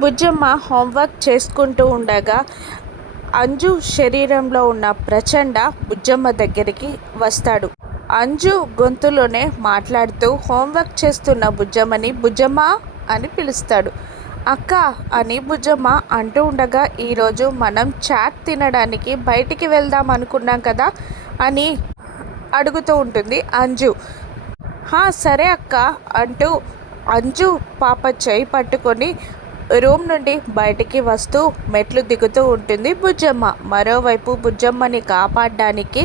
Bujjamma homework చేసుకుంటూ ఉండగా అంజు శరీరంలో ఉన్న ప్రచండ బుజ్జమ్మ దగ్గరికి వస్తాడు. అంజు గొంతులోనే మాట్లాడుతూ హోంవర్క్ చేస్తున్న బుజ్జమ్మని బుజ్జమ్మ అని పిలుస్తాడు. అక్క అని బుజ్జమ్మ అంటూ ఉండగా, ఈరోజు మనం చాట్ తినడానికి బయటికి వెళ్దాం అనుకున్నాం కదా అని అడుగుతూ ఉంటుంది అంజు. సరే అక్క అంటూ అంజు పాప చేయి పట్టుకొని రూమ్ నుండి బయటికి వస్తూ మెట్లు దిగుతూ ఉంటుంది బుజ్జమ్మ. మరోవైపు బుజ్జమ్మని కాపాడడానికి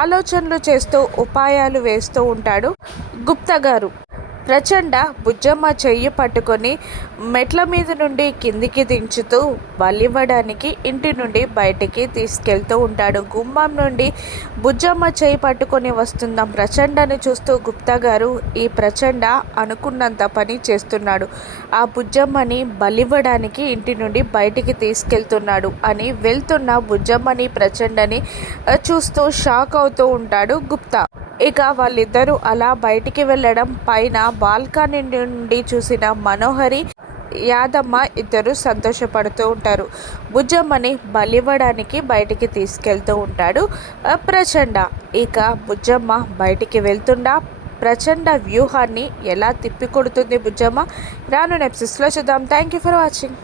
ఆలోచనలు చేస్తూ ఉపాయాలు వేస్తూ ఉంటాడు గుప్తా గారు. ప్రచండ బుజ్జమ్మ చెయ్యి పట్టుకొని మెట్ల మీద నుండి కిందికి దించుతూ బలివ్వడానికి ఇంటి నుండి బయటికి తీసుకెళ్తూ ఉంటాడు. గుమ్మం నుండి బుజ్జమ్మ చెయ్యి పట్టుకొని వస్తున్న ప్రచండని చూస్తూ గుప్తా గారు, ఈ ప్రచండ అనుకున్నంత పని చేస్తున్నాడు, ఆ బుజ్జమ్మని బలివ్వడానికి ఇంటి నుండి బయటికి తీసుకెళ్తున్నాడు అని వెళ్తున్న బుజ్జమ్మని ప్రచండని చూస్తూ షాక్ అవుతూ ఉంటాడు గుప్తా. ఇక వాళ్ళిద్దరూ అలా బయటికి వెళ్ళడం పైన బాల్కనీ నుండి చూసిన మనోహరి, యాదమ్మ ఇద్దరు సంతోషపడుతూ ఉంటారు. బుజ్జమ్మని బలివ్వడానికి బయటికి తీసుకెళ్తూ ఉంటాడు ప్రచండ. ఇక బుజ్జమ్మ బయటికి వెళ్తుండా ప్రచండ వ్యూహాన్ని ఎలా తిప్పికొడుతుంది బుజ్జమ్మ రాను ఎపిసోడ్స్లో చూద్దాం. Thank you for watching.